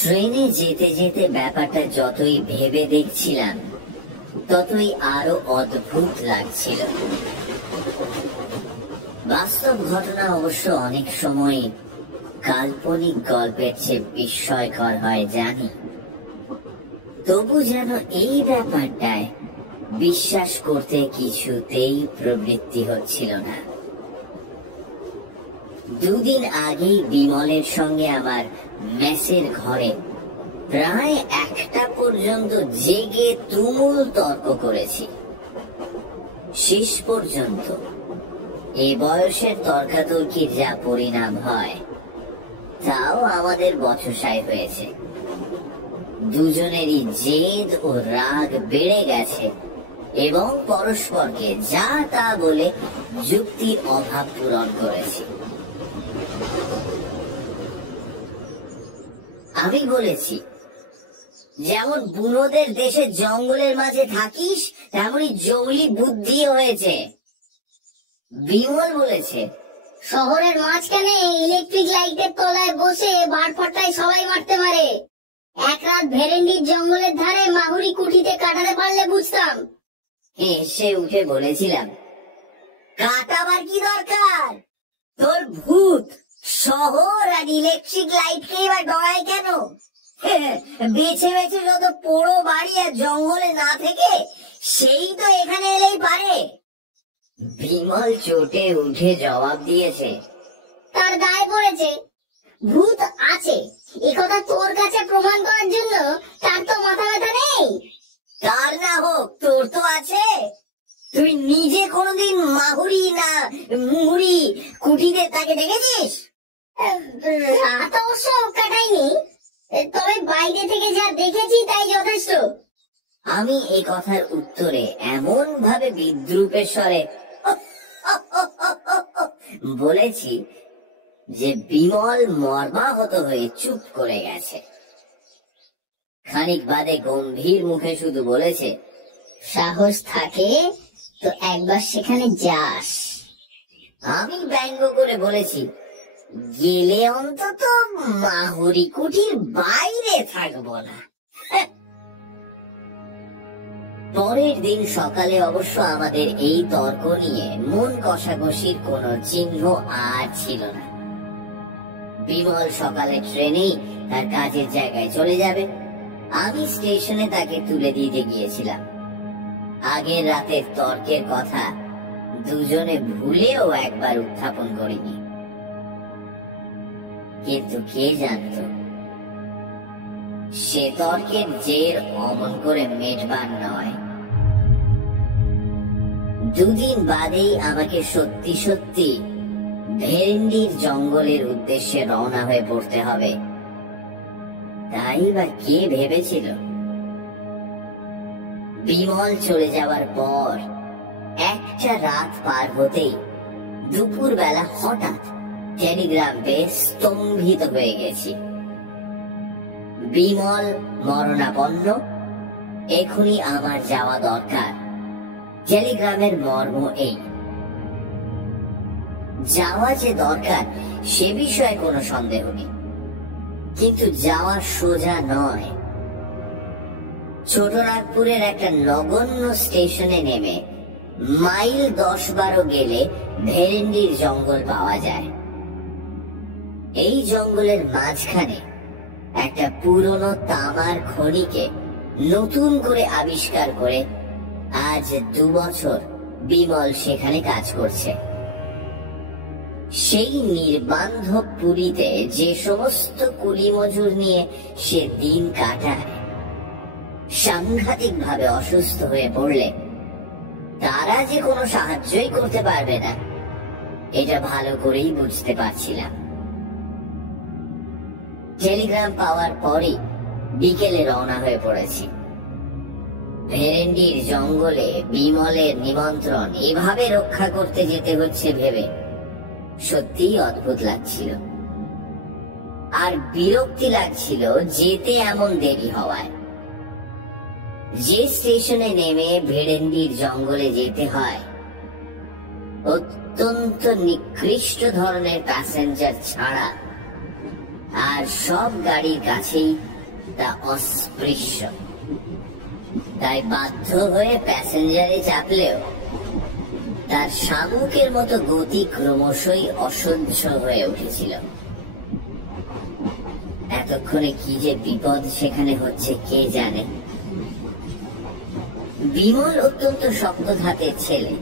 ট্রেনে যেতে যেতে ব্যাপারটা যতই ভেবে দেখছিলাম ততই আরো অদ্ভুত লাগছিল। বাস্তব ঘটনা অবশ্য অনেক সময় কাল্পনিক গল্পের চেয়ে বিস্ময়কর হয় জানি, তবু যেন এই ব্যাপারটায় বিশ্বাস করতে কিছুতেই প্রবৃত্তি হচ্ছিল না। দুদিন আগেই বিমলের সঙ্গে আমার মেসের ঘরে প্রায় 1টা পর্যন্ত জেগে তুমুল তর্ক করেছি। শেষ পর্যন্ত এ বয়সের তর্কাতর্কির যা পরিণাম হয় তাও আমাদের বচসায় হয়েছে। দুজনেরই জেদ ও রাগ বেড়ে গেছে এবং পরস্পরকে যা তা বলে যুক্তির অভাব পূরণ করেছি। আমি বলেছি, যেমন বুনোদের দেশে জঙ্গলের মাঝে থাকিস তেমনই জঙ্গলি বুদ্ধি হয়েছে। বিমল বলেছে, শহরের মাঝখানে ইলেকট্রিক লাইটের তলায় বসে ভাটফাটায় সবাই মারতে পারে। এক রাত ভেরেন্ডির জঙ্গলের ধারে মাহুরি কুঠিতে কাটাতে পারলে বুঝতাম। হেসে উঠে বলেছিলাম, কাটাবার কি দরকার? তোর ভূত শহর আর ইলেকট্রিক লাইটকে এবার ডরায় কেন? বেছে বেছে যত পোড়ো বাড়ি আর জঙ্গলে না থেকে সেই তো এখানে এলেই পারে। বিমল চটে উঠে জবাব দিয়েছে, তার গায়ে পড়েছে। ভূত আছে একথা তোর কাছে প্রমাণ করার জন্য তার তো মাথা ব্যথা নেই। তার না হোক, তোর তো আছে। তুই নিজে কোনোদিন মাহুরি না মুহুরি কুঠিতে তাকে দেখেছিস? রাত অবশ্য কাটাইনি, তবে বাইরে থেকে যা দেখেছি তাই যথেষ্ট। আমি এই কথার উত্তরে এমন ভাবে বিদ্রুপের স্বরে বলেছি যে বিমল মর্মাহত হয়ে চুপ করে গেছে। খানিক বাদে গম্ভীর মুখে শুধু বলেছে, সাহস থাকে তো একবার সেখানে যাস। আমি ব্যঙ্গ করে বলেছি, গেলে অন্তত মাহুরি কুঠির বাইরে থাকবো না। পরের দিন সকালে অবশ্য আমাদের এই তর্ক নিয়ে মন কষাকষির কোনো চিহ্ন আর ছিল না। বিমল সকালে ট্রেনেই তার কাজের জায়গায় চলে যাবে, আমি স্টেশনে তাকে তুলে দিতে গিয়েছিলাম। আগের রাতের তর্কের কথা দুজনে ভুলেও একবার উত্থাপন করিনি, কিন্তু কে জানত সে তর্কের জের অমন করে মেটবার নয়। দুদিন বাদেই আমাকে সত্যি সত্যি ভেরেন্ডির জঙ্গলের উদ্দেশ্যে রওনা হয়ে পড়তে হবে। তাই বা কে ভেবেছিল? বিমল চলে যাওয়ার পর একটা রাত পার হতেই দুপুর বেলা হঠাৎ টেলিগ্রাম পেয়ে স্তম্ভিত হয়ে গেছি। বিমল মরণাপন্ন, এখনই আমার যাওয়া দরকার। টেলিগ্রামের মর্ম এই, যাওয়া যে দরকার সে বিষয়ে কোনো সন্দেহ নেই, কিন্তু যাওয়া সোজা নয়। ছোটনাগপুরের একটা নগণ্য স্টেশনে নেমে মাইল 10-12 গেলে ভেরেন্ডির জঙ্গল পাওয়া যায়। এই জঙ্গলের মাঝখানে একটা পুরনো তামার খনিকে নতুন করে আবিষ্কার করে আজ 2 বছর বিমল সেখানে কাজ করছে। সেই নির্বান্ধব পুরীতে যে সমস্ত কুলি মজুর নিয়ে সে দিন কাটায়, সাংঘাতিক ভাবে অসুস্থ হয়ে পড়লে তারা যে কোনো সাহায্যই করতে পারবে না, এটা ভালো করেই বুঝতে পারছিলাম। টেলিগ্রাম পাওয়ার পরই বিকেলে রওনা হয়ে পড়েছি। ভেরেন্ডির জঙ্গলে বিমলের নিমন্ত্রণ এভাবে রক্ষা করতে যেতে হচ্ছে ভেবে সত্যিই অদ্ভুত লাগছিল, আর বিরক্তি লাগছিল যেতে এমন দেরি হওয়ায়। যে স্টেশনে নেমে ভেরেন্ডির জঙ্গলে যেতে হয়, অত্যন্ত নিকৃষ্ট ধরনের প্যাসেঞ্জার ছাড়া আর সব গাড়ির কাছেই তা অস্পৃশ্য। তাই বাধ্য হয়ে প্যাসেঞ্জারে চাপলেও তার শামুকের মতো গতি ক্রমশই অসহ্য হয়ে উঠেছিল। এতক্ষণে কি যে বিপদ সেখানে হচ্ছে কে জানে। বিমল অত্যন্ত শক্ত ধাতের ছেলে,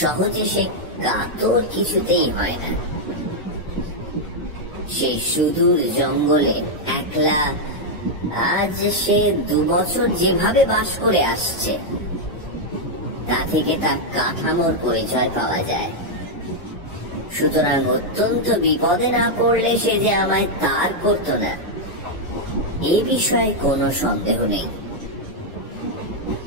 সহজে সে কাতর কিছুতেই হয় না। সেই সুদূর জঙ্গলে একলা আজ সে 2 বছর যেভাবে বাস করে আসছে তা থেকে তার কাঠামোর পরিচয় পাওয়া যায়। সুতরাং অত্যন্ত বিপদে না পড়লে সে যে আমায় তার করতো না এ বিষয়ে কোনো সন্দেহ নেই।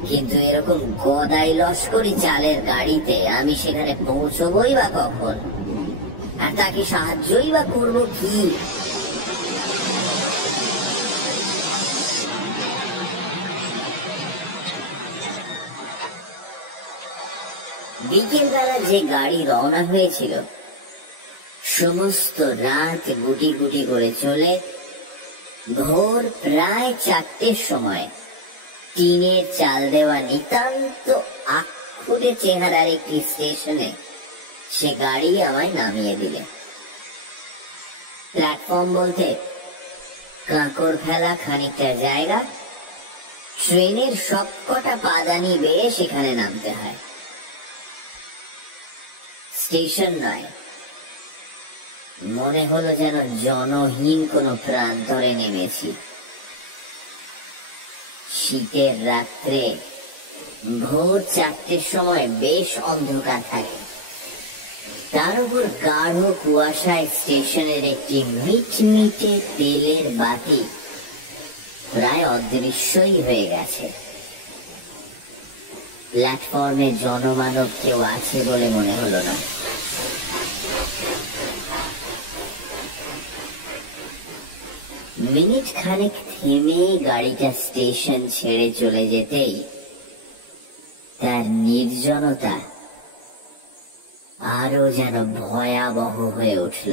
কিন্তু এরকম গদাই লস্করি চালের গাড়িতে আমি সেখানে পৌঁছবই বা কখন, আর তাকে সাহায্যই বা করবো কি? বিকেল বেলা যে গাড়ি রওনা হয়েছিল সমস্ত রাত গুটি গুটি করে চলে ভোর প্রায় 4টের সময় টিনের চাল দেওয়া নিতান্ত আক্ষুরে চেহারার একটি স্টেশনে সে গাড়ি আমায় নামিয়ে দিলে। প্ল্যাটফর্ম বলতে কাঁকড় ফেলা খানিকটা জায়গা, ট্রেনের সবকটা পাদানি বেয়ে সেখানে নামতে হয়। স্টেশন নয়, মনে হলো যেন জনহীন কোনো প্রান্তরে নেমেছি। শীতের রাত্রে ভোর 4টের সময় বেশ অন্ধকার থাকে, তার উপর গাঢ় কুয়াশায় স্টেশনের একটি মিটমিটে তেলের বাতি প্রায় অদৃশ্যই হয়ে গেছে। প্ল্যাটফর্মে জনমানব কেউ আছে বলে মনে হলো না। মিনিট খানেক থেমে গাড়িটা স্টেশন ছেড়ে চলে যেতেই তার নির্জনতা আরো যেন ভয়াবহ হয়ে উঠল।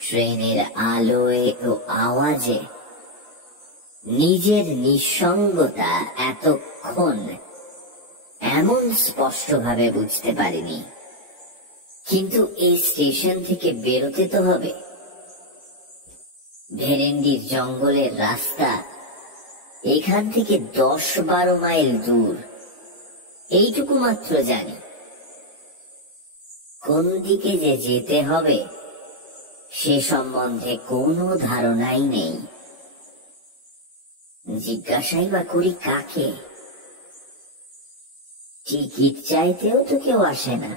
ট্রেনের আলোয় ও আওয়াজে নিজের নিঃসঙ্গতা এতক্ষণ এমন স্পষ্টভাবে বুঝতে পারিনি। কিন্তু এই স্টেশন থেকে বেরোতে তো হবে। ভেরেন্ডির জঙ্গলের রাস্তা এখান থেকে 10-12 মাইল দূর, এইটুকু মাত্র জানি। কোন দিকে যে যেতে হবে সে সম্বন্ধে কোনো ধারণাই নেই। জিজ্ঞাসাই বা করি কাকে? টিকিট চাইতেও তো কেউ আসে না।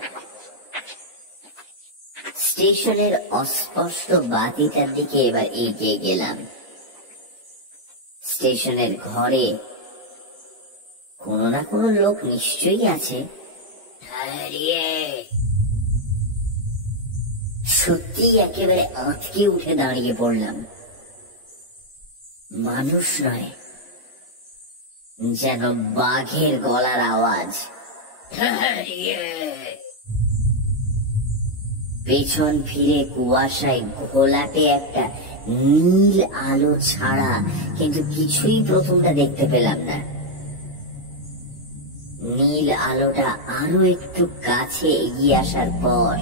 স্টেশনের অস্পষ্ট বাতিটার দিকে এবার এগিয়ে গেলাম। স্টেশনের ঘরে কোনো না কোনো লোক নিশ্চয়ই আছে। সত্যি একেবারে আঁতকে উঠে দাঁড়িয়ে পড়লাম। মানুষ নয়, যেন বাঘের গলার আওয়াজ। পেছন ফিরে কুয়াশায় ঘোলাটে একটা নীল আলো ছাড়া কিন্তু কিছুই প্রথমটা দেখতে পেলাম না। নীল আলোটা আরো একটু কাছে এগিয়ে আসার পর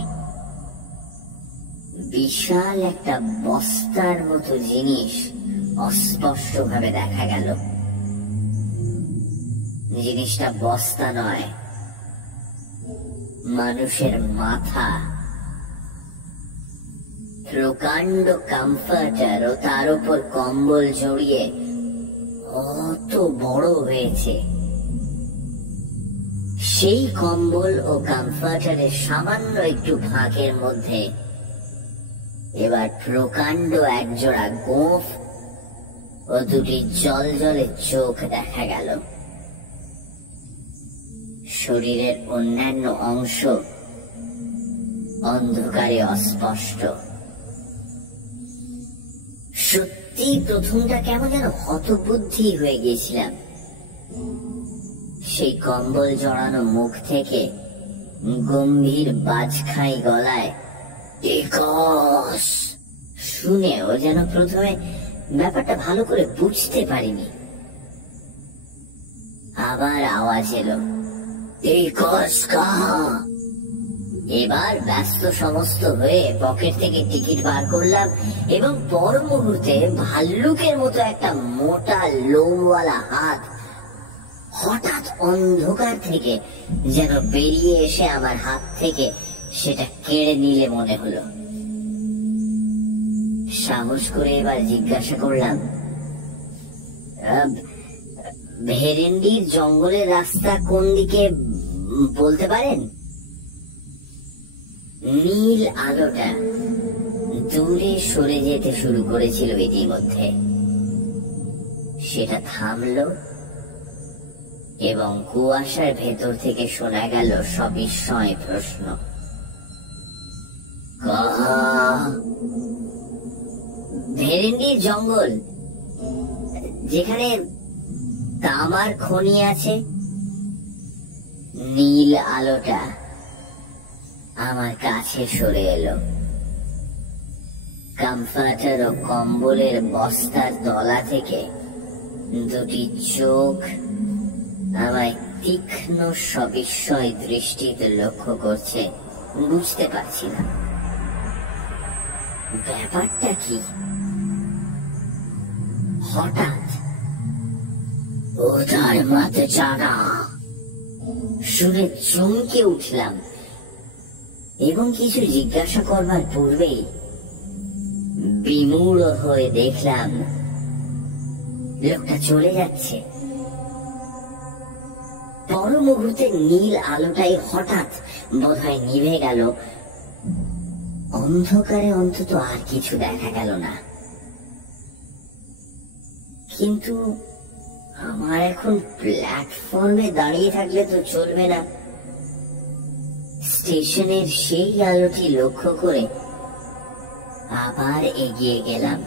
বিশাল একটা বস্তার মতো জিনিস অস্পষ্ট ভাবে দেখা গেল। জিনিসটা বস্তা নয়, মানুষের মাথা। প্রকাণ্ড কমফর্টার ও তার উপর কম্বল জড়িয়ে অত বড় হয়েছে। সেই কম্বল ও কমফর্টারের সামান্য একটু ফাঁকের মধ্যে এবার প্রকাণ্ড একজোড়া গোঁফ ও দুটি জলজলে চোখ দেখা গেল। শরীরের অন্যান্য অংশ অন্ধকারে অস্পষ্ট। সত্যি প্রথমটা কেমন যেন হতবুদ্ধি হয়ে গিয়েছিলাম। সেই কম্বল জড়ানো মুখ থেকে গম্ভীর বাজখাই গলায় শুনেও যেন প্রথমে ব্যাপারটা ভালো করে বুঝতে পারিনি। আবার আওয়াজ এলো, এবার ব্যস্ত সমস্ত হয়ে পকেট থেকে টিকিট বার করলাম এবং পর মুহূর্তে ভাল্লুকের মতো একটা মোটা লোমওয়ালা হাত হঠাৎ অন্ধকার থেকে যেন বেরিয়ে এসে আমার হাত থেকে সেটা কেড়ে নিলে মনে হলো। সাহস করে এবার জিজ্ঞাসা করলাম, ভেরেন্ডির জঙ্গলের রাস্তা কোন দিকে বলতে পারেন? নীল আলোটা দূরে সরে যেতে শুরু করেছিল ইতিমধ্যে। সেটা থামলো এবং কুয়াশার ভেতর থেকে শোনা গেল সবিস্ময় প্রশ্ন, ভেরেন্ডির জঙ্গল, যেখানে তামার খনি আছে। নীল আলোটা আমার কাছে সরে এলো। কমফর্টার ও কম্বলের বস্তার তলা থেকে দুটি চোখ আমায় তীক্ষ্ণ সবিস্ময় দৃষ্টিতে লক্ষ্য করছে। বুঝতে পারছি না ব্যাপারটা কি। হঠাৎ ওটার মাথা চাঁদা শুনে চমকে উঠলাম এবং কিছু জিজ্ঞাসা করবার পূর্বেই বিমূঢ় হয়ে দেখলাম লোকটা চলে যাচ্ছে। পর মুহূর্তে নীল আলোটাই হঠাৎ বোধহয় নিভে গেল। অন্ধকারে অন্তত আর কিছু দেখা গেল না। কিন্তু আমার এখন প্ল্যাটফর্মে দাঁড়িয়ে থাকলে তো চলবে না। স্টেশনের সেই আলোটি লক্ষ্য করে আবার এগিয়ে গেলাম।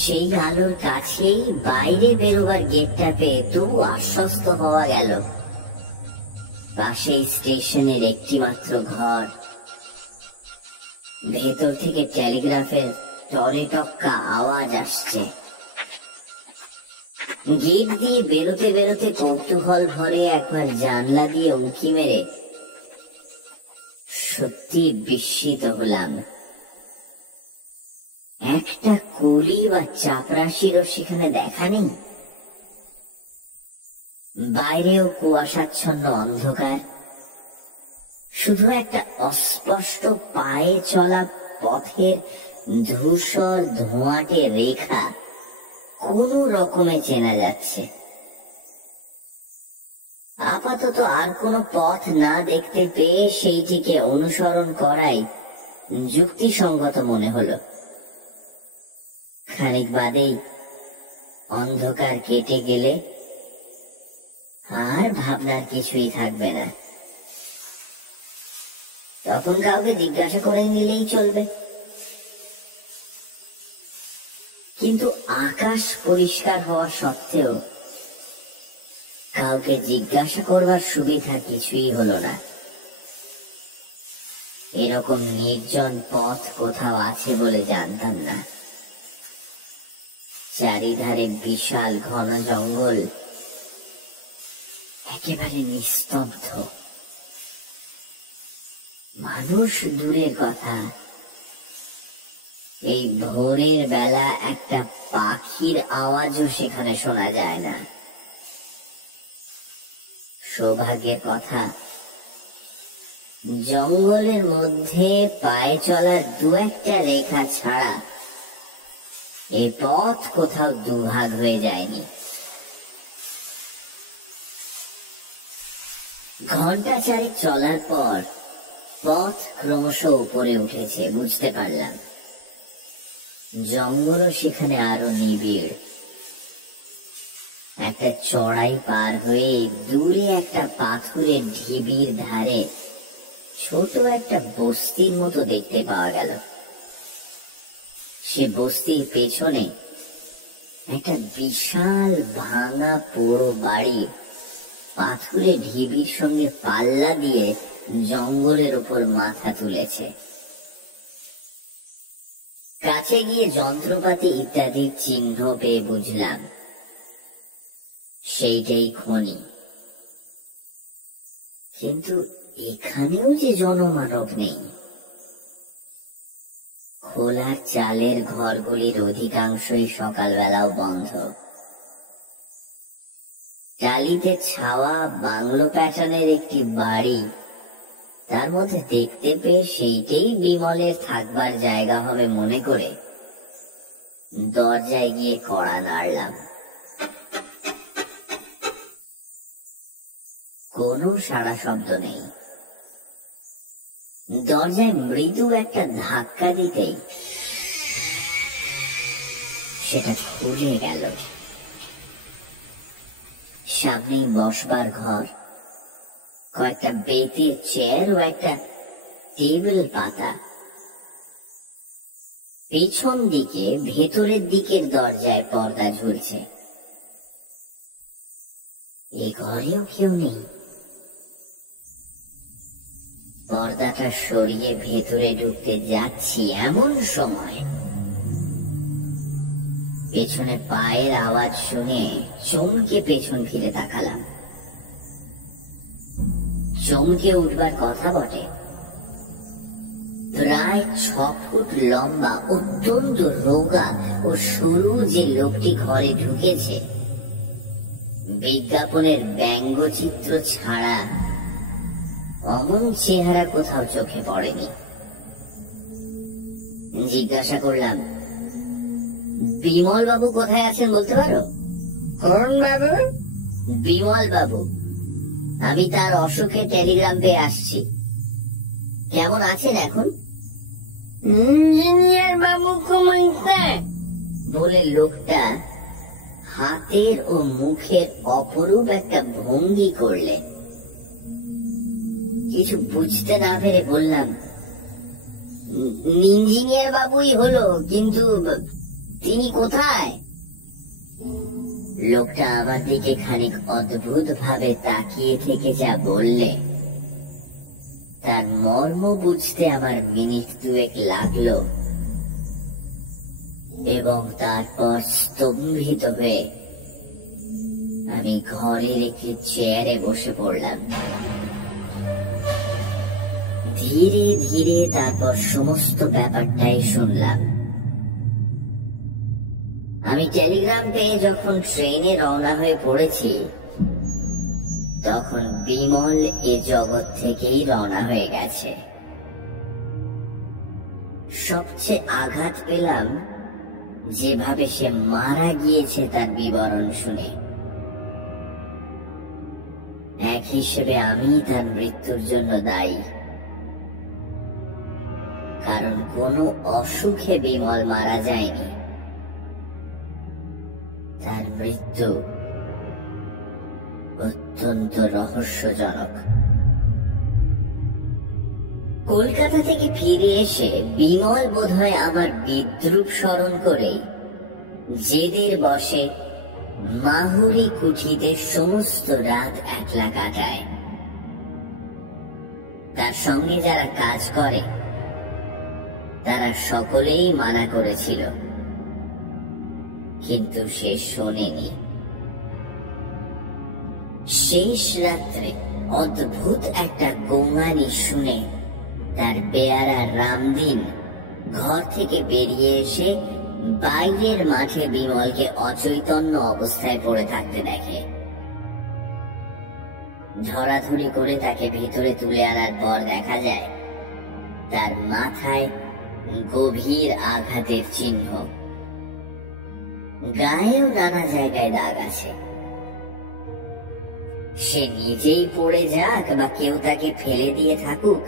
সেই আলোর কাছেই বাইরে বেরোবার গেটটা পেয়ে তবু আশ্বস্ত হওয়া গেল পাশেই স্টেশনের একটি মাত্র ঘর। ভেতর থেকে টেলিগ্রাফের টরেটক্কা আওয়াজ আসছে। গেট দিয়ে বেরোতে বেরোতে কৌতূহল ভরে একবার জানলা দিয়ে উঁকি মেরে সত্যি বিস্মিত হলাম। একটা কলি বা চাপরাশিরও সেখানে দেখা নেই। বাইরেও কুয়াশাচ্ছন্ন অন্ধকার। শুধু একটা অস্পষ্ট পায়ে চলা পথের ধূসর ধোঁয়াটে রেখা কোন রকমে চেনা যাচ্ছে। আপাতত আর কোনো পথ না দেখতে পেয়ে সেইটিকে অনুসরণ করাই যুক্তিসঙ্গত মনে হলো। খানিক বাদেই অন্ধকার কেটে গেলে আর ভাবনার কিছুই থাকবে না। তখন কাউকে জিজ্ঞাসা করে নিলেই চলবে। কিন্তু আকাশ পরিষ্কার হওয়া সত্ত্বেও কাউকে জিজ্ঞাসা করবার সুবিধা কিছুই হলো না। এরকম নির্জন পথ কোথাও আছে বলে জানতাম না। চারিধারে বিশাল ঘন জঙ্গল, একেবারে নিস্তব্ধ। মানুষ দূরের কথা, এই ভোরের বেলা একটা পাখির আওয়াজও সেখানে শোনা যায় না। সৌভাগ্যের কথা, জঙ্গলের মধ্যে পায়ে চলার দু একটা রেখা ছাড়া এই পথ কোথাও দুভাগ হয়ে যায়নি। ঘন্টা চারেক চলার পর পথ ক্রমশ উপরে উঠেছে বুঝতে পারলাম। জঙ্গলও সেখানে আরো নিবিড়। একটা চড়াই পার হয়ে দূরে একটা পাথুরের ঢিবির ধারে ছোট একটা বস্তির মতো দেখতে পাওয়া গেল। সে বস্তির পেছনে একটা বিশাল ভাঙা পোড়ো বাড়ি পাথুরে ঢিবির সঙ্গে পাল্লা দিয়ে জঙ্গলের উপর মাথা তুলেছে। কাছে গিয়ে যন্ত্রপাতি ইত্যাদির চিহ্ন পেয়ে বুঝলাম সেইটাই খনি। কিন্তু এখানেও যে জনমানব নেই। খোলার চালের ঘরগুলির অধিকাংশই সকালবেলাও বন্ধ। টালিতে ছাওয়া বাংলো প্যাটার্নের একটি বাড়ি, তার মধ্যে দেখতে পেয়ে সেইটাই বিমলের থাকবার জায়গা হবে মনে করে দরজায় গিয়ে কড়া নাড়লাম। কোনো সাড়া শব্দ নেই। দরজায় মৃদু একটা ধাক্কা দিতেই সেটা খুলে গেল। সামনেই বসবার ঘর, কয়েকটা বেতের চেয়ার ও একটা টেবিল পাতা। পেছন দিকে ভেতরের দিকের দরজায় পর্দা ঝুলছে। এ ঘরেও কেউ নেই। পর্দাটা সরিয়ে ভেতরে ঢুকতে যাচ্ছি এমন সময় পেছনে পায়ের আওয়াজ শুনে চমকে পেছন ফিরে তাকালাম। চমকে উঠবার কথা বটে। প্রায় 6 ফুট লম্বা অত্যন্ত রোগা ও সরু যে লোকটি ঘরে ঢুকেছে, বিজ্ঞাপনের ব্যঙ্গচিত্র ছাড়া অমন চেহারা কোথাও চোখে পড়েনি। জিজ্ঞাসা করলাম, বিমল বাবু কোথায় আছেন বলতে পারো? কোন বাবু? বিমল বাবু। আমি তার অসুখে টেলিগ্রাম পেয়ে আসছি। কেমন আছেন এখন? ইঞ্জিনিয়ার বাবু কমাইতে বলে লোকটা হাতের ও মুখের অপরূপ একটা ভঙ্গি করলে। কিছু বুঝতে না পেরে বললাম, ইঞ্জিনিয়ার বাবুই হলো, কিন্তু তিনি কোথায়? লোকটা আমার দিকে খানিক অদ্ভুত ভাবে তাকিয়ে থেকে যা বললে তার মর্ম বুঝতে আমার মিনিট 2 লাগলো, এবং তারপর স্তম্ভিত হয়ে আমি ঘরের একটি চেয়ারে বসে পড়লাম। ধীরে ধীরে তারপর সমস্ত ব্যাপারটাই শুনলাম। আমি টেলিগ্রাম পেয়ে যখন ট্রেনে রওনা হয়ে পড়েছি, তখন বিমল এ জগৎ থেকেই রওনা হয়ে গেছে। সবচেয়ে আঘাত পেলাম যেভাবে সে মারা গিয়েছে তার বিবরণ শুনে। এক হিসেবে আমি তার মৃত্যুর জন্য দায়ী, কারণ কোনো অসুখে বিমল মারা যায়নি। তার মৃত্যু অত্যন্ত রহস্যজনক। কলকাতা থেকে ফিরে এসে বিমল বোধহয় আমার বিদ্রূপ স্মরণ করে জেদের বসে মাহুরি কুঠিতে সমস্ত রাত একলা কাটায়। তার সঙ্গে যারা কাজ করে তারা সকলেই মানা করেছিল, কিন্তু সে শোনেনি। শেষ রাত্রে অদ্ভুত একটা গোঙানি শুনে তার বেয়ারা রামদিন ঘর থেকে বেরিয়ে এসে বাইরের মাঠে বিমলকে অচৈতন্য অবস্থায় পড়ে থাকতে দেখে। ধরাধরি করে তাকে ভিতরে তুলে আনার পর দেখা যায় তার মাথায় গভীর আঘাতের চিহ্ন, গায়েও নানা জায়গায় দাগ আছে। সে নিজেই পড়ে যাক বা কেউ তাকে ফেলে দিয়ে থাকুক,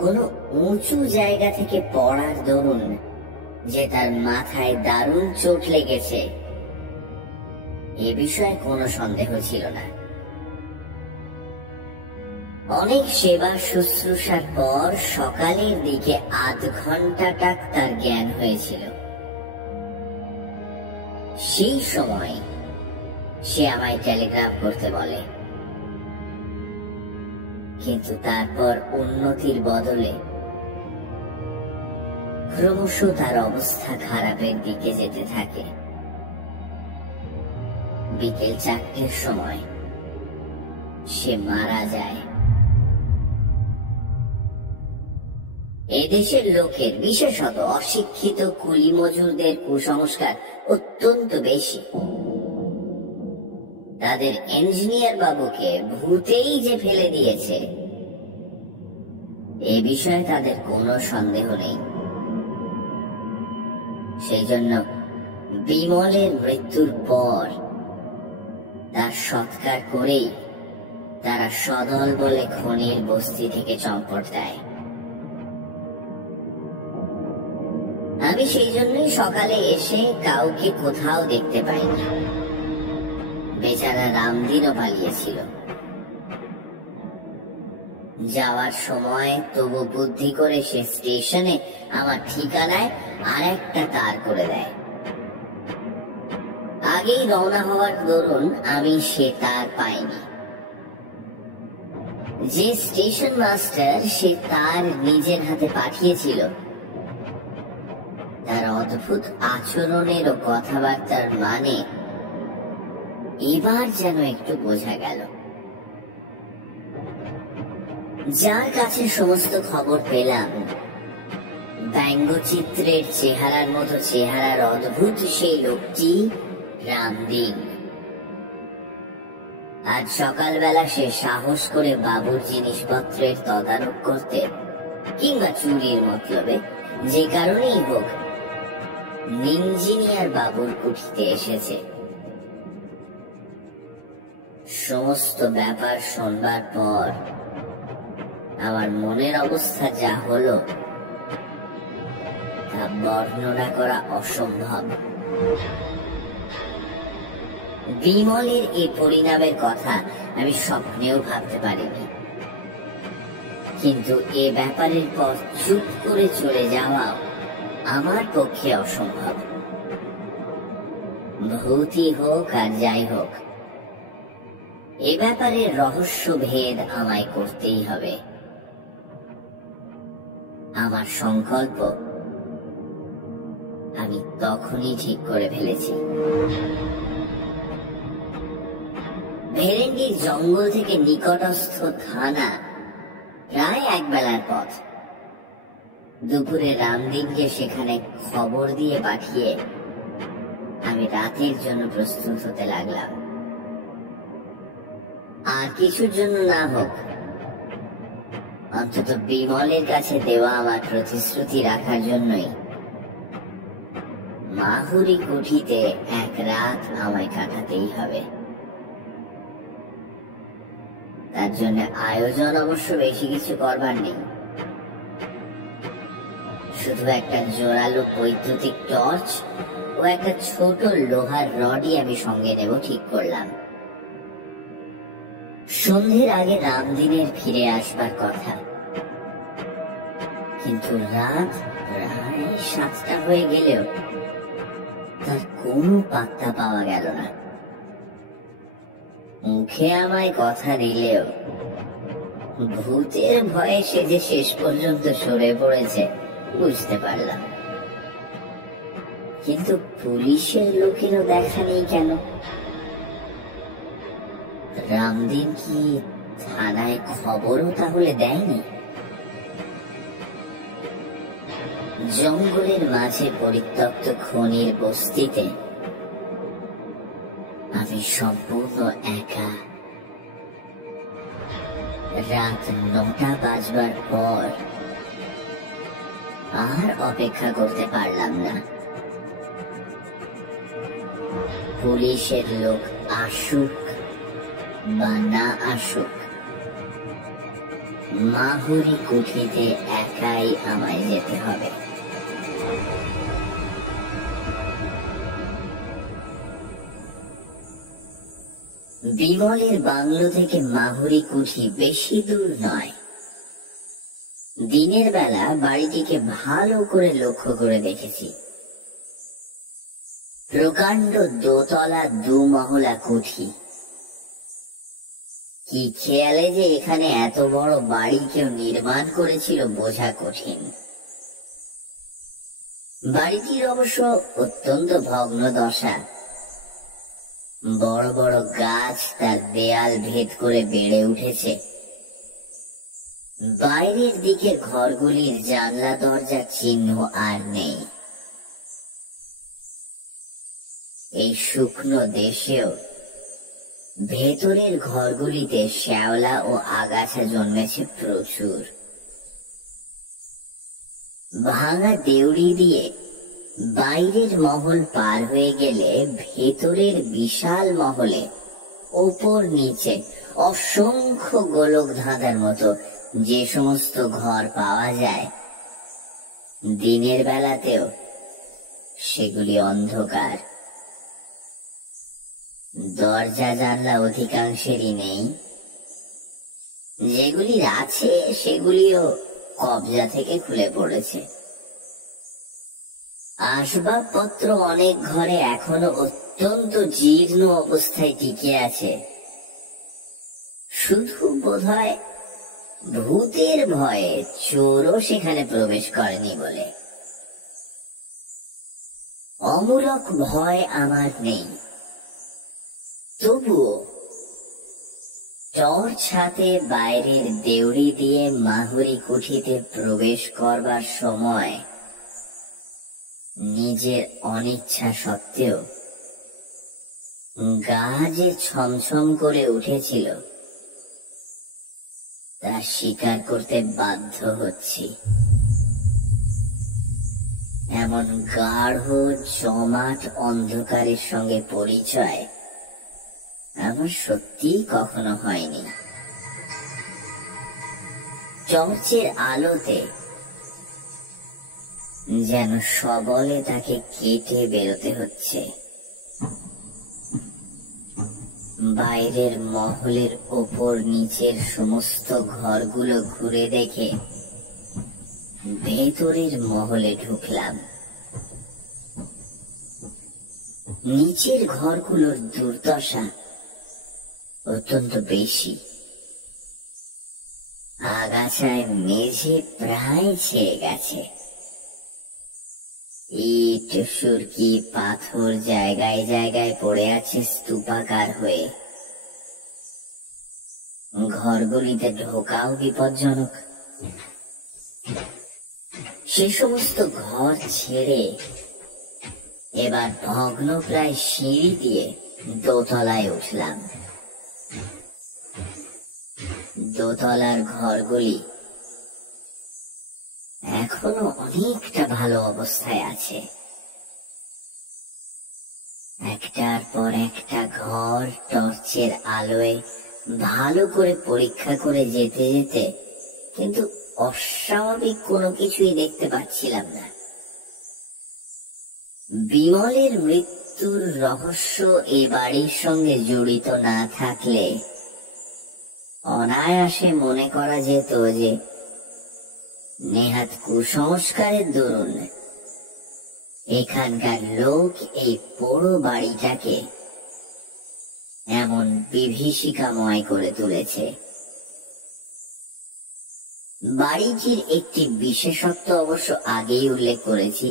কোনো উঁচু জায়গা থেকে পড়ার দরুন যে তার মাথায় দারুণ চোট লেগেছে এ বিষয়ে কোনো সন্দেহ ছিল না। অনেক সেবা শুশ্রূষার পর সকালের দিকে আধ ঘন্টাটা তার জ্ঞান হয়েছিল। সেই সময় সে আমায় টেলিগ্রাম করতে বলে, কিন্তু তারপর উন্নতির বদলে ক্রমশ তার অবস্থা খারাপের দিকে যেতে থাকে। বিকেল 4টের সময় সে মারা যায়। এদেশের লোকের, বিশেষত অশিক্ষিত কুলি মজুরদের কুসংস্কার অত্যন্ত বেশি। তাদের ইঞ্জিনিয়ার বাবুকে ভূতেই যে ফেলে দিয়েছে এ বিষয়ে তাদের কোনো সন্দেহ নেই। সেই জন্য বিমলের মৃত্যুর পর তার সৎকার করেই তারা সদল বলে খনির বস্তি থেকে চম্পট দেয়। আমি সেই জন্যই সকালে এসে কাউকে কোথাও দেখতে পাইনি। বেচারা রামদিনও পালিয়েছিল। যাওয়ার সময় তবু বুদ্ধি করে সে স্টেশনে আমার ঠিকানায় আর একটা তার করে দেয়। আগেই রওনা হওয়ার দরুন আমি সে তার পাইনি। যে স্টেশন মাস্টার সে তার নিজের হাতে পাঠিয়েছিল, তার অদ্ভুত আচরণের ও কথাবার্তার মানে এবার যেন একটু বোঝা গেল। যার কাছে সমস্ত খবর পেলাম, ব্যঙ্গচিত্রের চেহারার মতো চেহারার অদ্ভুত সেই লোকটি রামদিন। আজ সকালবেলা সে সাহস করে বাবুর জিনিসপত্রের তদারক করতে কিংবা চুরির মতলবে যে কারণেই হোক ইঞ্জিনিয়ার বাবুর কুঠিতে এসেছে। সমস্ত ব্যাপার শুনবার পর আমার মনের অবস্থা যা হলো তা বর্ণনা করা অসম্ভব। বিমলের এই পরিণামের কথা আমি স্বপ্নেও ভাবতে পারিনি, কিন্তু এ ব্যাপারের পর চুপ করে চলে যাওয়াও আমার পক্ষে অসম্ভব। ভূতই হোক আর যাই হোক, এ ব্যাপারে রহস্য ভেদ আমায় করতেই হবে। আমার সংকল্প আমি তখনই ঠিক করে ফেলেছি। ভেরেন্ডির জঙ্গল থেকে নিকটস্থ থানা প্রায় এক বেলার পথ। দুপুরে রামদিনকে সেখানে খবর দিয়ে পাঠিয়ে আমি রাতের জন্য প্রস্তুত হতে লাগলাম। আর কিছুর জন্য না হোক, অন্তত বিমলের কাছে দেওয়া আমার প্রতিশ্রুতি রাখার জন্যই মাহুরি কুঠিতে এক রাত আমায় কাটাতেই হবে। তার জন্য আয়োজন অবশ্য বেশি কিছু করবার নেই। শুধু একটা জোরালো বৈদ্যুতিক টর্চ ও একটা ছোট লোহার রডই আমি সঙ্গে নেব ঠিক করলাম। সন্ধ্যের আগে রামদিনের ফিরে আসবার কথা, কিন্তু রাত প্রায় 7টা হয়ে গেলেও তার কোনো পাত্তা পাওয়া গেল না। মুখে আমায় কথা দিলেও ভূতের ভয়ে সে যে শেষ পর্যন্ত সরে পড়েছে বুঝতে পারলাম। কিন্তু পুলিশের লোকেরও দেখা নেই কেন? রামদিন কি থানায় খবরও তাহলে দেয়নি? জঙ্গলের মাঝে পরিত্যক্ত খনির বস্তিতে আমি সম্পূর্ণ একা। রাত 9টা বাজবার পর আর অপেক্ষা করতে পারলাম না। পুলিশের লোক আসুক বা না আসুক, মাহুরি কুঠিতে একাই আমায় যেতে হবে। বিমলের বাংলো থেকে মাহুরি কুঠি বেশি দূর নয়। দিনের বেলা বাড়িটিকে ভালো করে লক্ষ্য করে দেখেছি। প্রকাণ্ড দোতলা 2 মহলা কুঠি। কি খেয়ালে যে এখানে এত বড় বাড়ি কেউ নির্মাণ করেছিল বোঝা কঠিন। বাড়িটির অবশ্য অত্যন্ত ভগ্ন দশা। বড় বড় গাছ তার দেয়াল ভেদ করে বেড়ে উঠেছে। বাইরের দিকের ঘরগুলির জানলা দরজার চিহ্ন আর নেই। এই শুকনো দেশেও ভেতরের ঘরগুলিতে শ্যাওলা ও আগাছা জন্মেছে প্রচুর। ভাঙা দেউড়ি দিয়ে বাইরের মহল পার হয়ে গেলে ভেতরের বিশাল মহলে ওপর নিচে অসংখ্য গোলক ধাঁধার মতো যে সমস্ত ঘর পাওয়া যায়, দিনের বেলাতেও সেগুলি অন্ধকার। দরজা জানলা অধিকাংশেরই নেই, যেগুলির আছে সেগুলিও কবজা থেকে খুলে পড়েছে। আসবাবপত্র অনেক ঘরে এখনো অত্যন্ত জীর্ণ অবস্থায় টিকে আছে। শুধু বোধহয় ভূতের ভয়ে চোরও সেখানে প্রবেশ করেনি বলে। অমূলক ভয় আমার নেই, তবুও টর্চ হাতে বাইরের দেউড়ি দিয়ে মাহুরি কুঠিতে প্রবেশ করবার সময় নিজের অনিচ্ছা সত্ত্বেও গা যে ছমছম করে উঠেছিল তা স্বীকার করতে বাধ্য হচ্ছি। এমন গাঢ় জমাট অন্ধকারের সঙ্গে পরিচয় আমার সত্যি কখনো হয়নি। টর্চের আলোতে যেন সবলে তাকে কেটে বেরোতে হচ্ছে। বাইরের মহলের ওপর নিচের সমস্ত ঘরগুলো ঘুরে দেখে ভেতরের মহলে ঢুকলাম। নিচের ঘরগুলোর দুর্দশা অত্যন্ত বেশি। আগাছায় মেঝে প্রায় ছেয়ে গেছে। ইট সুরকি পাথর জায়গায় জায়গায় পড়ে আছে স্তূপাকার হয়ে। ঘরগুলিতে ঢোকাও বিপজ্জনক। সে সমস্ত ঘর ছেড়ে এবার ভগ্নপ্রায় সিঁড়ি দিয়ে দোতলায় উঠলাম। দোতলার ঘরগুলি এখনো অনেকটা ভালো অবস্থায় আছে। একটার পর একটা ঘর টর্চের আলোয় ভালো করে পরীক্ষা করে যেতে যেতে কিন্তু অস্বাভাবিক কোনো কিছুই দেখতে পাচ্ছিলাম না। বিমলের মৃত্যুর রহস্য এ বাড়ির সঙ্গে জড়িত না থাকলে অনায়াসে মনে করা যেত যে নেহাত কুসংস্কারের দরুন এখানকার লোক এই পোড়ো বাড়িটাকে এমন বিভীষিকাময় করে তুলেছে। বাড়িটির একটি বিশেষত্ব অবশ্য আগেই উল্লেখ করেছি।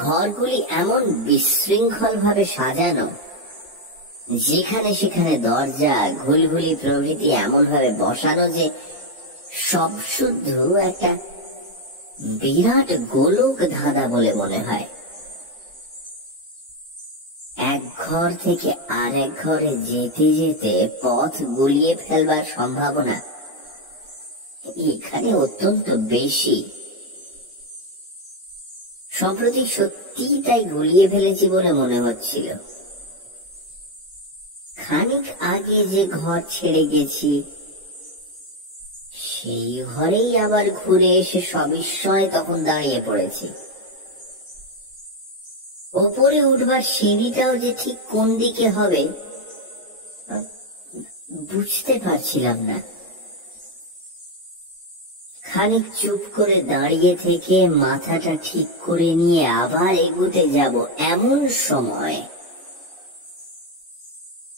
ঘরগুলি এমন বিশৃঙ্খল ভাবে সাজানো, যেখানে সেখানে দরজা ঘুলঘুলি প্রভৃতি এমন ভাবে বসানো যে সব শুদ্ধ একটা বিরাট গোলক ধাঁধা বলে মনে হয়। এক ঘর থেকে আরেক ঘরে যেতে যেতে পথ গুলিয়ে ফেলবার সম্ভাবনা এখানে অত্যন্ত বেশি। সম্প্রতি সত্যি তাই গুলিয়ে ফেলেছি বলে মনে হচ্ছিল। খানিক আগে যে ঘর ছেড়ে গেছি সেই ঘরেই আবার ঘুরে এসে সবিস্ময়ে তখন দাঁড়িয়ে পড়েছি। ওপরে উঠবার সিঁড়িটাও যে ঠিক কোন দিকে হবে বুঝতে পারছিলাম না। খানিক চুপ করে দাঁড়িয়ে থেকে মাথাটা ঠিক করে নিয়ে আবার এগুতে যাব এমন সময়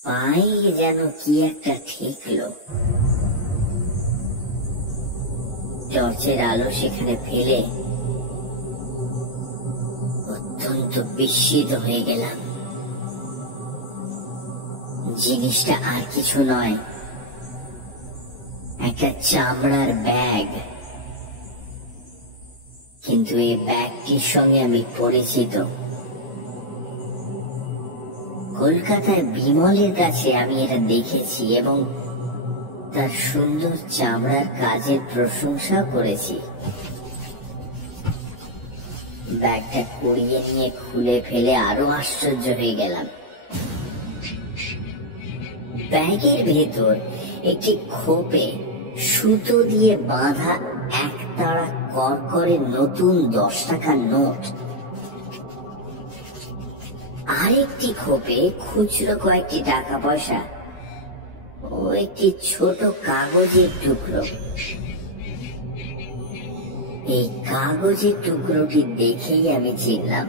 পায়ে যেন কি একটা ঠেকলো। টর্চের আলো সেখানে ফেলে বিস্মিত হয়ে গেলাম। জিনিসটা আর কিছু নয়, একটা চামড়ার ব্যাগ। কিন্তু এই ব্যাগটির সঙ্গে আমি পরিচিত। কলকাতায় বিমলের কাছে আমি এটা দেখেছি এবং তার সুন্দর চামড়ার কাজের প্রশংসা করেছি। ব্যাগটা কুড়িয়ে নিয়ে খুলে ফেলে আরো আশ্চর্য হয়ে গেলাম। ব্যাগের ভেতর একটি খোপে সুতো দিয়ে বাঁধা একতাড়া করকরে নতুন 10 টাকার নোট, আরেকটি খোপে খুচরো কয়েকটি টাকা পয়সা ও একটি ছোট কাগজের টুকরো। এই কাগজের টুকরোটি দেখেই আমি চিনলাম।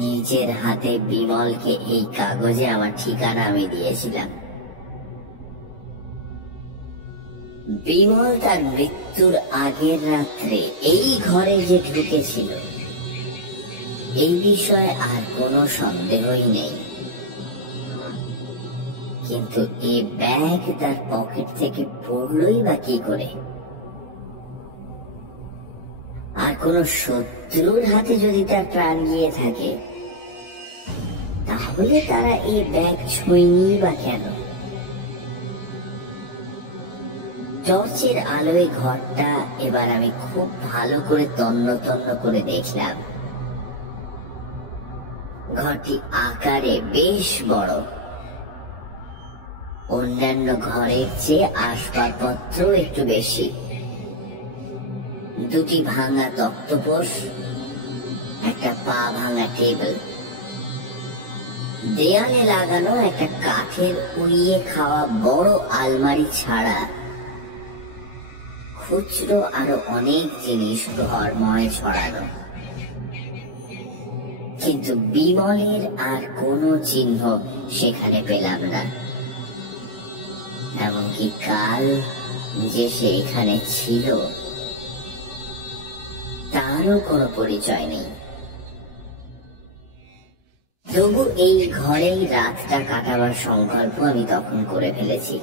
নিজের হাতে বিমলকে এই কাগজে আমার ঠিকানা আমি দিয়েছিলাম। বিমল তার মৃত্যুর আগের রাত্রে এই ঘরে যে ঢুকেছিল, এই বিষয়ে আর কোনো সন্দেহই নেই। কিন্তু এই ব্যাগ তার পকেট থেকে পড়লই বা কি করে? আর কোন শত্রুর হাতে যদি তার প্রাণ গিয়ে থাকে, তাহলে তারা এই ব্যাগ ছুঁয়নি বা কেন? টর্চের আলোয় ঘরটা এবার আমি খুব ভালো করে তন্ন তন্ন করে দেখলাম। ঘরটি আকারে বেশ বড়, অন্যান্য ঘরের চেয়ে আসবাবপত্র একটু বেশি। দুটি ভাঙা তক্তপোষ, একটা পা ভাঙা টেবিল, দেয়ালে লাগানো একটা কাঠের উড়িয়ে খাওয়া বড় আলমারি ছাড়া খুচরো আরো অনেক জিনিস ঘরময় ছড়ানো। কিন্তু বিমলের আর কোনো চিহ্ন সেখানে পেলাম না। এমনকি কাল যে সে এখানে ছিল তারও কোনো পরিচয় নেই। তবু এই ঘরেই রাতটা কাটাবার সংকল্প আমি তখন করে ফেলেছি।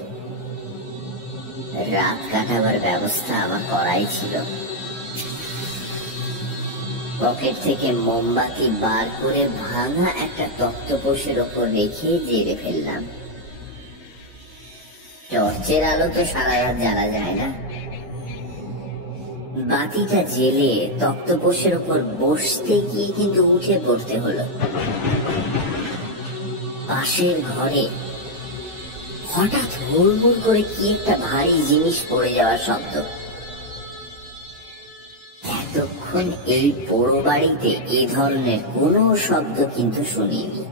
রাত কাটাবার ব্যবস্থা আমার করাই ছিল। পকেট থেকে মোমবাতি বার করে ভাঙা একটা তক্তপোষের ওপর রেখে জেলে ফেললাম। টর্চের আলো তো সারা রাত জ্বালা যায় না। বাতিটা জেলে তক্তপোষের ওপর বসতে গিয়ে কিন্তু উঠে পড়তে হলো। পাশের ঘরে হঠাৎ হুড়মুড় করে কি একটা ভারী জিনিস পড়ে যাওয়ার শব্দ। এতক্ষণ এই পোড়ো বাড়িতে এ ধরনের কোনো শব্দ কিন্তু শুনিনি।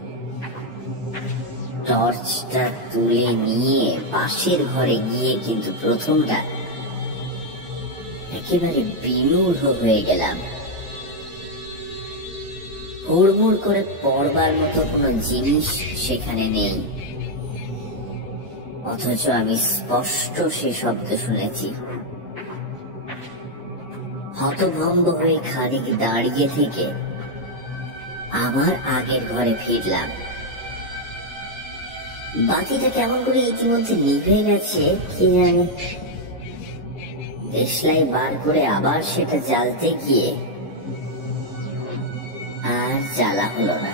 টর্চটা তুলে নিয়ে পাশের ঘরে গিয়ে কিন্তু প্রথমটা একেবারে বিমূঢ় হয়ে গেলাম। হুড়মুড় করে পড়বার মতো কোনো জিনিস সেখানে নেই, অথচ আমি স্পষ্ট সে শব্দ শুনেছি। হতভম্ব হয়ে খানিক দাঁড়িয়ে থেকে আবার আগের ঘরে ফিরলাম। বাতিটা কেমন করে ইতিমধ্যে নিভে গেছে কি জানি। দেশলাই বার করে আবার সেটা জ্বালতে গিয়ে আর জ্বালা হলো না।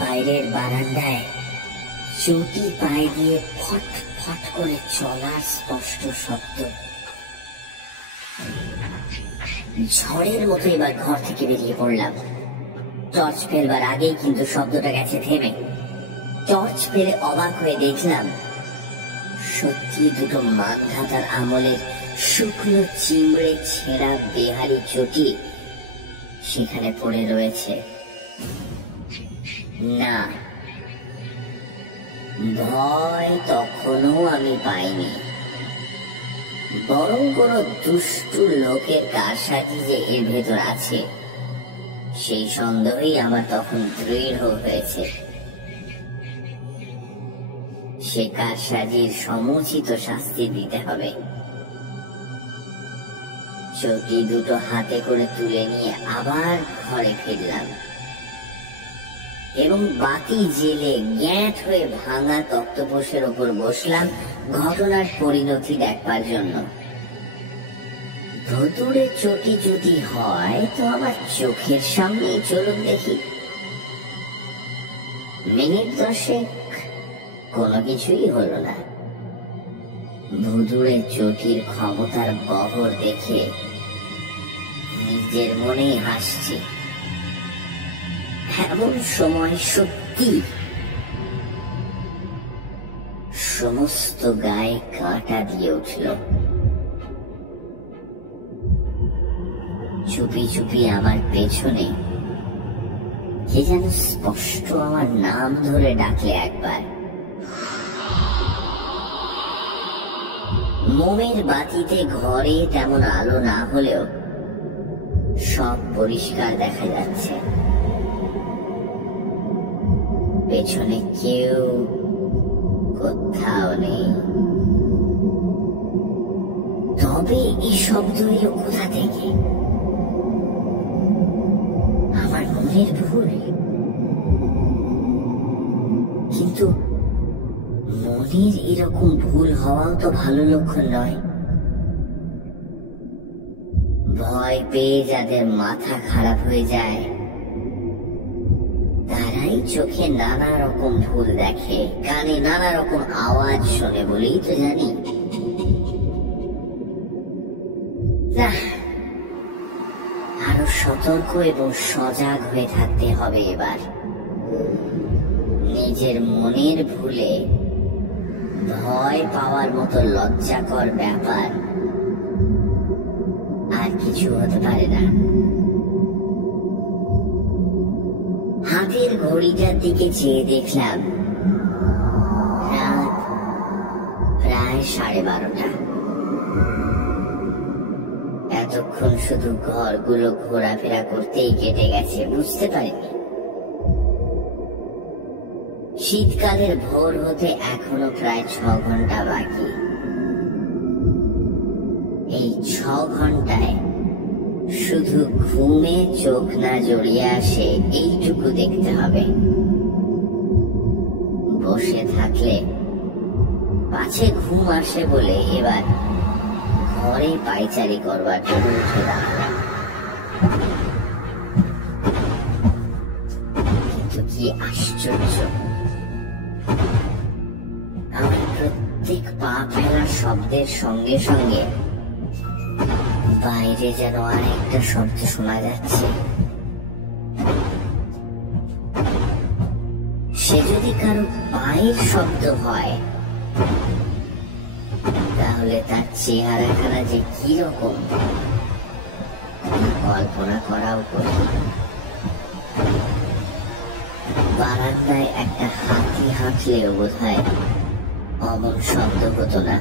বাইরের বারান্দায় চটি পায়ে দিয়ে ফট ফট করে চলার স্পষ্ট শব্দ। ঝড়ের মতো এবার ঘর থেকে বেরিয়ে পড়লাম। টর্চ ফেলবার আগেই কিন্তু শব্দটা গেছে থেমে। টর্চ ফেলে অবাক হয়ে দেখলাম সত্যি দুটো মাঘাতার আমলের শুকনো চিমড়ে ছেঁড়া বেহারি চটি সেখানে পড়ে রয়েছে। না, ভয় তখনও আমি পাইনি, বরং কোন দুষ্টু লোকের কারসাজি যে এর ভেতর আছে সেই সন্দেহই আমার তখন দৃঢ় হয়েছে। সে কারসাজির সমুচিত শাস্তি দিতে হবে। চটি দুটো হাতে করে তুলে নিয়ে আবার ঘরে ফিরলাম এবং বাতি জেলে গ্যাঁট হয়ে ভাঙা তক্তপোষের ওপর বসলাম ঘটনার পরিণতি দেখবার জন্য। ভুতুড়ে চটি যদি হয় তো আমার চোখের সামনেই চলুন দেখি। মিনিট 10 কোনো কিছুই হলো না। ভুতুড়ে চটির ক্ষমতার বহর দেখে নিজের মনেই হাসছি। এমন সময় সত্যি সমস্ত গায়ে কাঁটা দিয়ে উঠল। চুপি চুপি আমার পেছনে কে যেন স্পষ্ট আমার নাম ধরে ডাকলে একবার। মোমের বাতিতে ঘরে তেমন আলো না হলেও সব পরিষ্কার দেখা যাচ্ছে। পেছনে কেউ কোথাও নেই। তবে এই শব্দ এলো কোথা থেকে? আমার মনের ভুল? কিন্তু মনের এরকম ভুল হওয়াও তো ভালো লক্ষণ নয়। ভয় পেয়ে যাদের মাথা খারাপ হয়ে যায় তারাই চোখে নানা রকম ভুল দেখে, কানে নানা রকম আওয়াজ শোনে বলেই তো জানি। আরো সতর্ক এবং সজাগ হয়ে থাকতে হবে এবার। নিজের মনের ভুলে ভয় পাওয়ার মতো লজ্জাকর ব্যাপার আর কিছু হতে পারে না। হাতের ঘড়িটার দিকে চেয়ে দেখলাম রাত প্রায় 12:30। এতক্ষণ শুধু ঘরগুলো ঘোরাফেরা করতেই কেটে গেছে, বুঝতে পারিনি শীতকালের ভোর হতে এখনো প্রায় 6 ঘন্টা বাকি। এই 6 ঘন্টায় শুধু ঘুমে চোখ না জড়িয়ে আসে এইটুকু দেখতে হবে। বসে থাকলে পাছে ঘুম আসে বলে এবার ঘরে পায়চারি করবার জন্য উঠে দাঁড়ালাম। কিন্তু কি আশ্চর্য, আমার প্রত্যেক পা ফেলার শব্দের সঙ্গে সঙ্গে বাইরে যেন আরেকটা শব্দ শোনা যাচ্ছে। সে যদি কারো পায়ের শব্দ হয় তাহলে তার চেহারাখানা যে কি রকম কল্পনা করাও কঠিন। বারান্দায় একটা হাতি হাঁটলেও বোধহয় অমন শব্দ হতো না।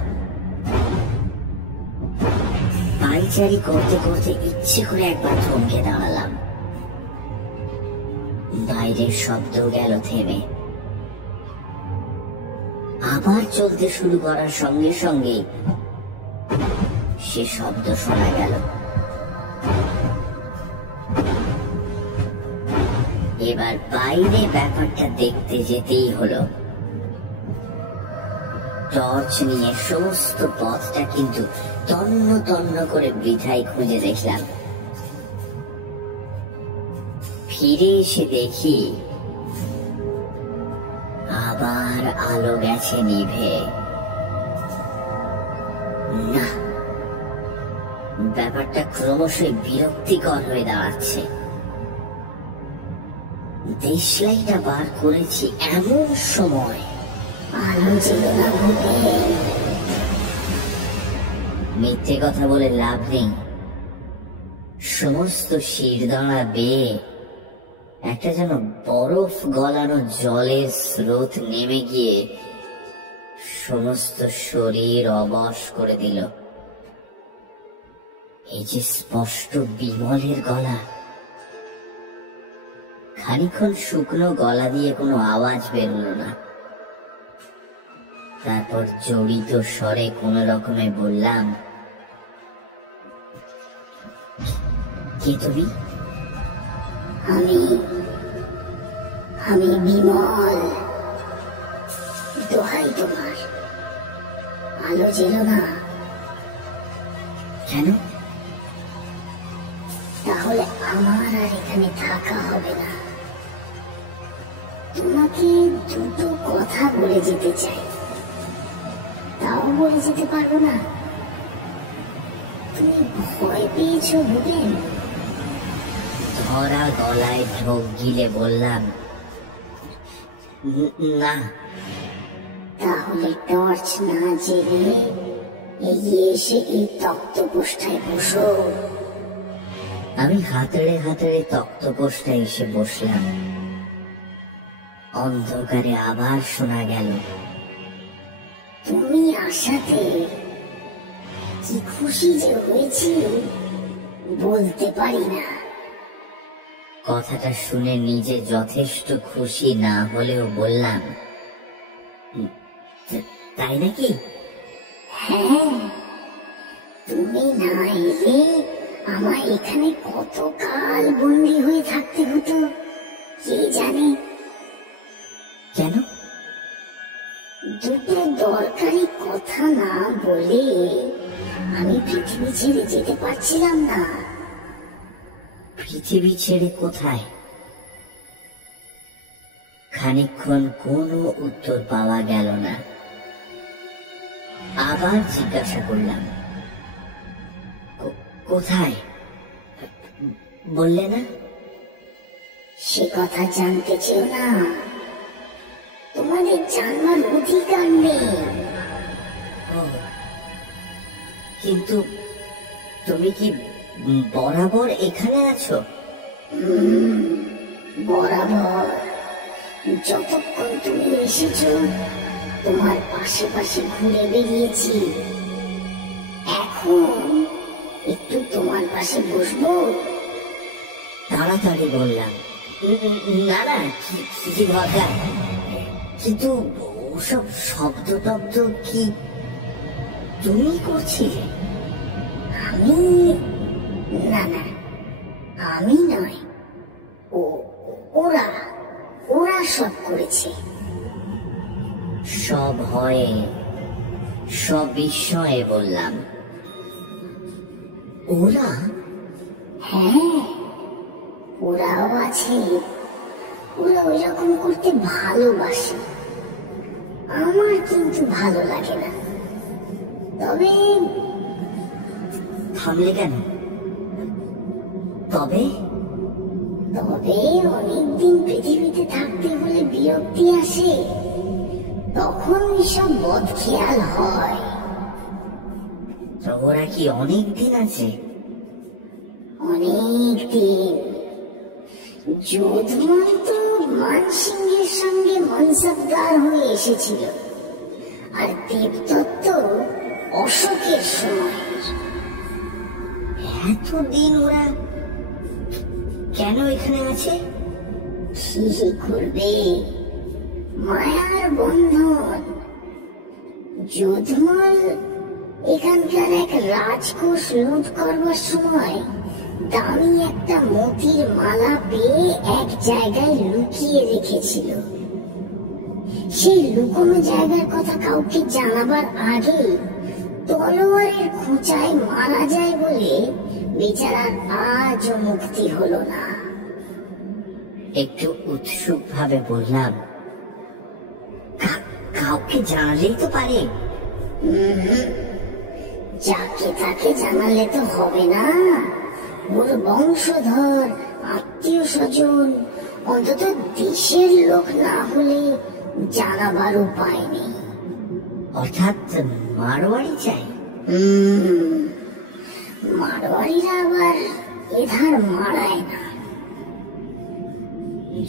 পায়চারি করতে করতে ইচ্ছে করে একবার থমকে দাঁড়ালাম। বাইরের শব্দ গেল থেমে। আবার চলতে শুরু করার সঙ্গে সঙ্গে সে শব্দ শোনা গেল। এবার বাইরে ব্যাপারটা দেখতে যেতেই হলো। টর্চ নিয়ে সমস্ত পথটা কিন্তু তন্ন তন্ন করে বৃথাই খুঁজে দেখলাম। ফিরে এসে দেখি আবার আলো গেছে নিভে। না, ব্যাপারটা ক্রমশই বিরক্তিকর হয়ে দাঁড়াচ্ছে। দেশলাইটা বার করেছি এমন সময় আলো ছিল না। মিথ্যে কথা বলে লাভ নেই। সমস্ত শিরদাঁড়া বেয়ে একটা যেন বরফ গলানো জলের স্রোত নেমে গিয়ে সমস্ত শরীর অবশ করে দিল। এই যে স্পষ্ট বিমলের গলা। খানিক্ষণ শুকনো গলা দিয়ে কোনো আওয়াজ বেরোলো না। তারপর জড়িত স্বরে কোন রকমে বললাম, কে তুমি? আমি আমি বিমল। দোহাই তোমার, আলো জেলো না। কেন? তাহলে আমার আর এখানে থাকা হবে না। তোমাকে দুটো কথা বলে যেতে চাই, তাও বলে যেতে পারবো না। তুমি ভয় পেয়েছো ভূপেন? ধরা গলায় ঢোক গিলে বললাম, না। তাহলে টর্চ না জেলে এগিয়ে এসে এই তক্তপোষ্ঠায় বসো। আমি হাতড়ে হাতড়ে তক্তপোষ্ঠায় এসে বসলাম। অন্ধকারে আবার শোনা গেল, তুমি আসাতে কি খুশি যে হয়েছি বলতে পারি না। কথাটা শুনে নিজে যথেষ্ট খুশি না হলেও বললাম, তাই নাকি? হ্যাঁ, তুমি না এলে আমার এখানে কতকাল বন্দি হয়ে থাকতে হতো কে জানে। কেন? দুটো দরকারি কথা না বলে আমি পৃথিবী ছেড়ে যেতে পারছিলাম না। পৃথিবী ছেড়ে কোথায়? খানিকক্ষণ কোনো উত্তর পাওয়া গেল না। আবার জিজ্ঞাসা করলাম, কোথায় বললে না? সে কথা জানতে চেও না, তোমাদের জানবার অধিকার নেই। কিন্তু তুমি কি বরাবর এখানে আছো? বরাবর, যতক্ষণ তুমি এসেছো তোমার পাশে পাশে ঘুরে বেরিয়েছি। এখন একটু তোমার পাশে বসবো? তাড়াতাড়ি বললাম, না না, কি দরকার। কিন্তু ওসব শব্দ টব্দ কি তুমি করছিলে? আমি? না না, আমি নয়, ওরা ওরা সব করেছে। সব ভয়ে, সব বিস্ময়ে বললাম, ওরা? হ্যাঁ, ওরাও আছে। ওরা ওইরকম করতে ভালোবাসে, আমার কিন্তু ভালো লাগে না। তবে থামলে কেন? তবে তবে অনেকদিন পৃথিবীতে থাকতে হলে বিরক্তি আসে, তখন সব বদখেয়াল হয়। ওরা কি অনেক দিন আছে? অনেক দিন। যোধমান তো মানসিংহের সঙ্গে মনসবদার হয়ে এসেছিল, আর দেবদত্ত অশোকের সময়। এতদিন ওরা কেন এখানে আছে? কি করবে? মায়ার বন্ধন। যোধমাল এখানকার এক রাজকোষ লুট করবার সময় দামি একটা মতির মালা পেয়ে এক জায়গায় লুকিয়ে রেখেছিল। সেই লুকোনো জায়গার কথা কাউকে জানাবার আগে তলোয়ারের খোঁচায় মারা যায় বলে বেচারার আজও মুক্তি হলো না। একটু উৎসুক ভাবে বললাম, কাউকে জানালেই তো পারে। যাকে তাকে জানালে তো হবে না। ওর বংশধর, আত্মীয় স্বজন, অন্তত দেশের লোক না হলে জানাবার উপায় নেই। অর্থাৎ মারোয়ারি চাই? মারোয়ারিরা আবার এধার মারায় না।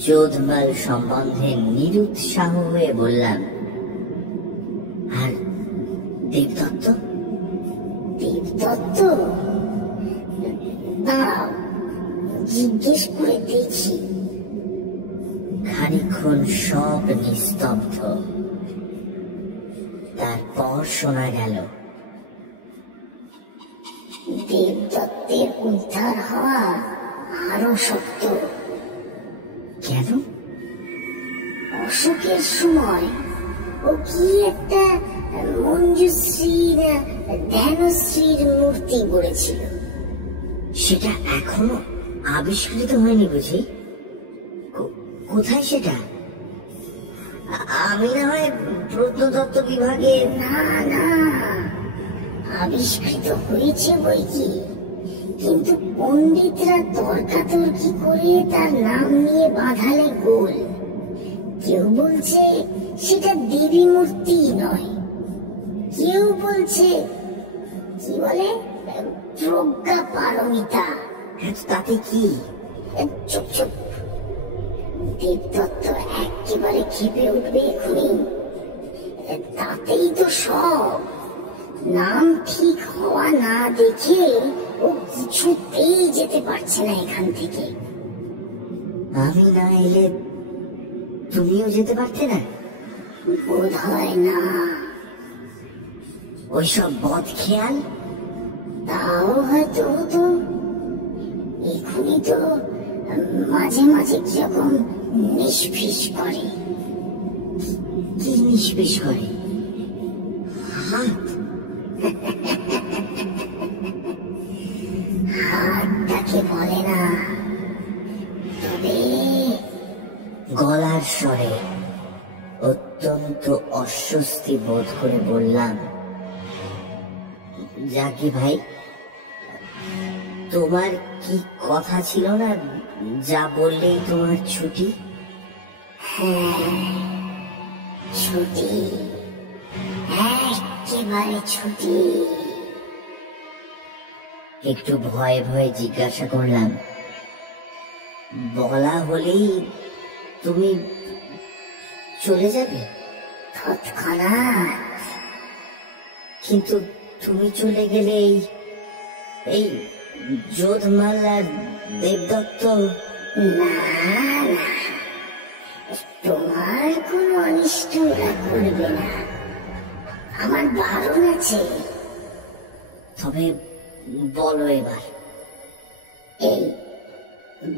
যোধমাল সম্বন্ধে নিরুৎসাহ হয়ে বললাম, আর দেবদত্ত? দেবদত্ত? দাঁড়াও, জিজ্ঞেস করে দেখি। খানিকক্ষণ সব নিস্তব্ধ। তারপর শোনা গেল, দেবদত্তের উদ্ধার হওয়া আরো শক্ত। কেন? অশোকের সময় ও কি একটা মঞ্জুশ্রীর ধ্যানশ্রীর মূর্তি গড়েছিল। সেটা এখনো আবিষ্কৃত হয়নি বুঝি? কোথায় সেটা? আমি না হয় প্রত্নতত্ত্ব বিভাগে। না না, আবিষ্কৃত হয়েছে বই কি, কিন্তু পণ্ডিতরা তর্কাতর্কি করে তার নাম নিয়ে বাঁধালে গোল। কেউ বলছে সেটা দেবী মূর্তি নয়, কেউ বলছে কি বলে প্রজ্ঞা পারমিতা। তাতে কি? চুপ চুপ, দেবদত্ত একেবারে খেপে উঠবে এখনই। তাতেই তো সব। নাম ঠিক হওয়া না দেখে ও কিছুতেই যেতে পারছে না এখান থেকে। আমি না এলে তুমিও যেতে পারতে না? বোধ হয় না। ওইসব বদ খেয়াল? তাও হয়তো হতো। এখনই তো মাঝে মাঝে কিরকম নিষ্ফিস করে। কি নিষ্পেষ করে? হাত? হাতটাকে বলে না, তবে গলার স্বরে অত্যন্ত অস্বস্তি বোধ করে বললাম, জাকি ভাই, তোমার কি কথা ছিল না যা বললেই তোমার ছুটি? ছুটি, একেবারে ছুটি। একটু ভয়ে ভয়ে জিজ্ঞাসা করলাম, বলা হলেই তুমি চলে যাবে? তৎক্ষণাৎ। কিন্তু তুমি চলে গেলে এই যোধমাল আর দেবদত্ত। না না, তোমার কোনো অনিষ্ট ওরা করবে না, আমার বারণ আছে। তবে বলো এবার। এই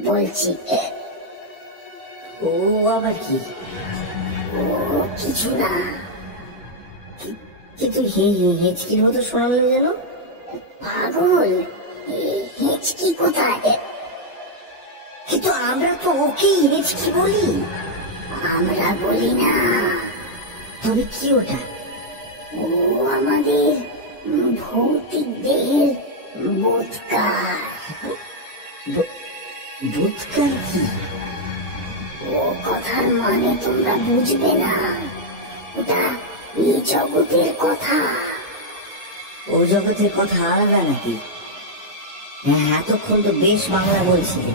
বলছি। ও আবার কি? ও কিছু না। কিন্তু হেঁচকির মতো শোনালো যেন। পাগল, হেঁচকি কোথায়? কিন্তু আমরা তো ওকেই হেঁচকি বলি। আমরা বলি না। তবে কি ওটা? ও আমাদের ভৌতিক দেহের বোধকার। ভূতকার কি? ও কথার মানে তোমরা বুঝবে না। ওটা এই জগতের কথা। ও জগতের কথা আলাদা নাকি? হ্যাঁ, এতক্ষণ তো বেশ বাংলা বলছিলে।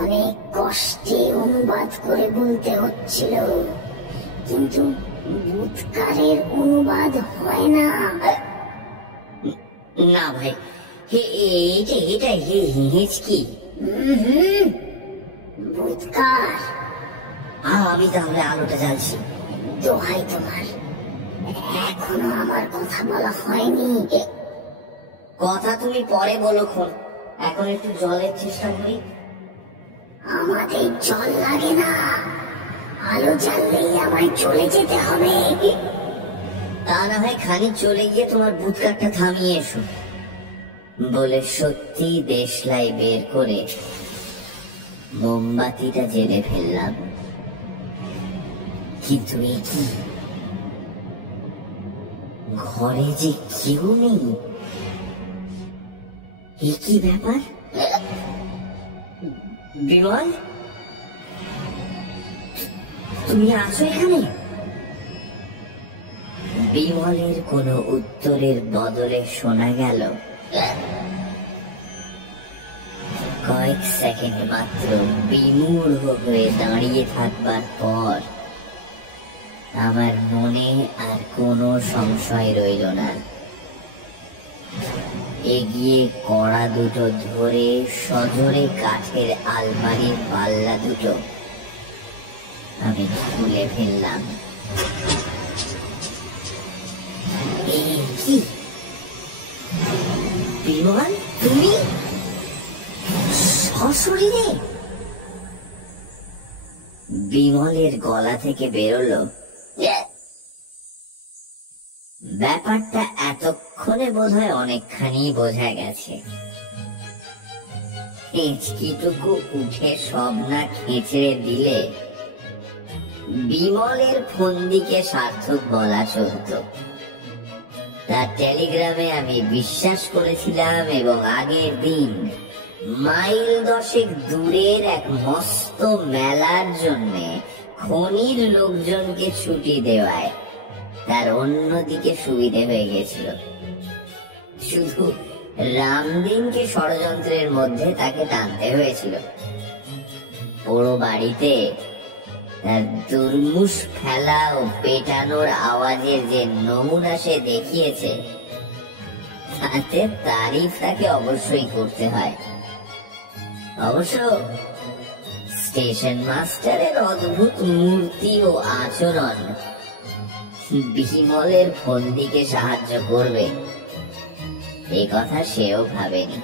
অনেক কষ্টে অনুবাদ করে বলতে হচ্ছিল, কিন্তু ভূতকারের অনুবাদ হয় না। না ভাই, এটা হেঁচকি। ভূতকার। আমি তাহলে আলোটা জ্বালছি। দোহাই তোমার, এখনো আমার কথা বলা হয়নি। কথা তুমি পরে বলো খন, এখন একটু জলের চেষ্টা করি। আমাদের জল লাগে না, আলো জ্বাললেই আমায় চলে যেতে হবে। তা না হয় খানিক চলে গিয়ে তোমার ভূতকারটা থামিয়ে এসো। বলে সত্যি দেশলাই বের করে মোমবাতিটা জেলে ফেললাম। কিন্তু এ কি, ঘরে যে কেউ নেই। এ কি ব্যাপার? বিমল, তুমি আছো এখানে? বিমলের কোনো উত্তরের বদলে শোনা গেল কয়েক সেকেন্ড মাত্র বিমূঢ় হয়ে দাঁড়িয়ে থাকবার পর আমার মনে আর কোনো সংশয় রইল না। এগিয়ে কড়া দুটো ধরে সজোরে কাঠের আলমারির পাল্লা দুটো আমি খুলে ফেললাম। বিমল, তুমি সশরীরে? বিমলের গলা থেকে বেরোলো, ব্যাপারটা এতক্ষণে বোধহয় অনেকখানি বোঝা গেছে। হেঁচকিটুকু উঠে সব না খেঁচড়ে দিলে বিমলের ফন্দিকে সার্থক বলা চলত। তার টেলিগ্রামে আমি বিশ্বাস করেছিলাম এবং আগের দিন মাইল 10 দূরের এক মস্ত মেলার জন্য খনির লোকজনকে ছুটি দেওয়ায় তার অন্যদিকে সুবিধে হয়ে গেছিল। শুধু রামদিনকে ষড়যন্ত্রের মধ্যে তাকে টানতে হয়েছিল। পুরো বাড়িতে তার দুর্মুষ ফেলা ও পেটানোর আওয়াজের যে নমুনা সে দেখিয়েছে, তাতে তারিফ তাকে অবশ্যই করতে হয়। অবশ্য স্টেশন মাস্টারের অদ্ভুত মূর্তি ও আচরণ বিমলের ফন্দিকে সাহায্য করবে এ কথা সেও ভাবেনি।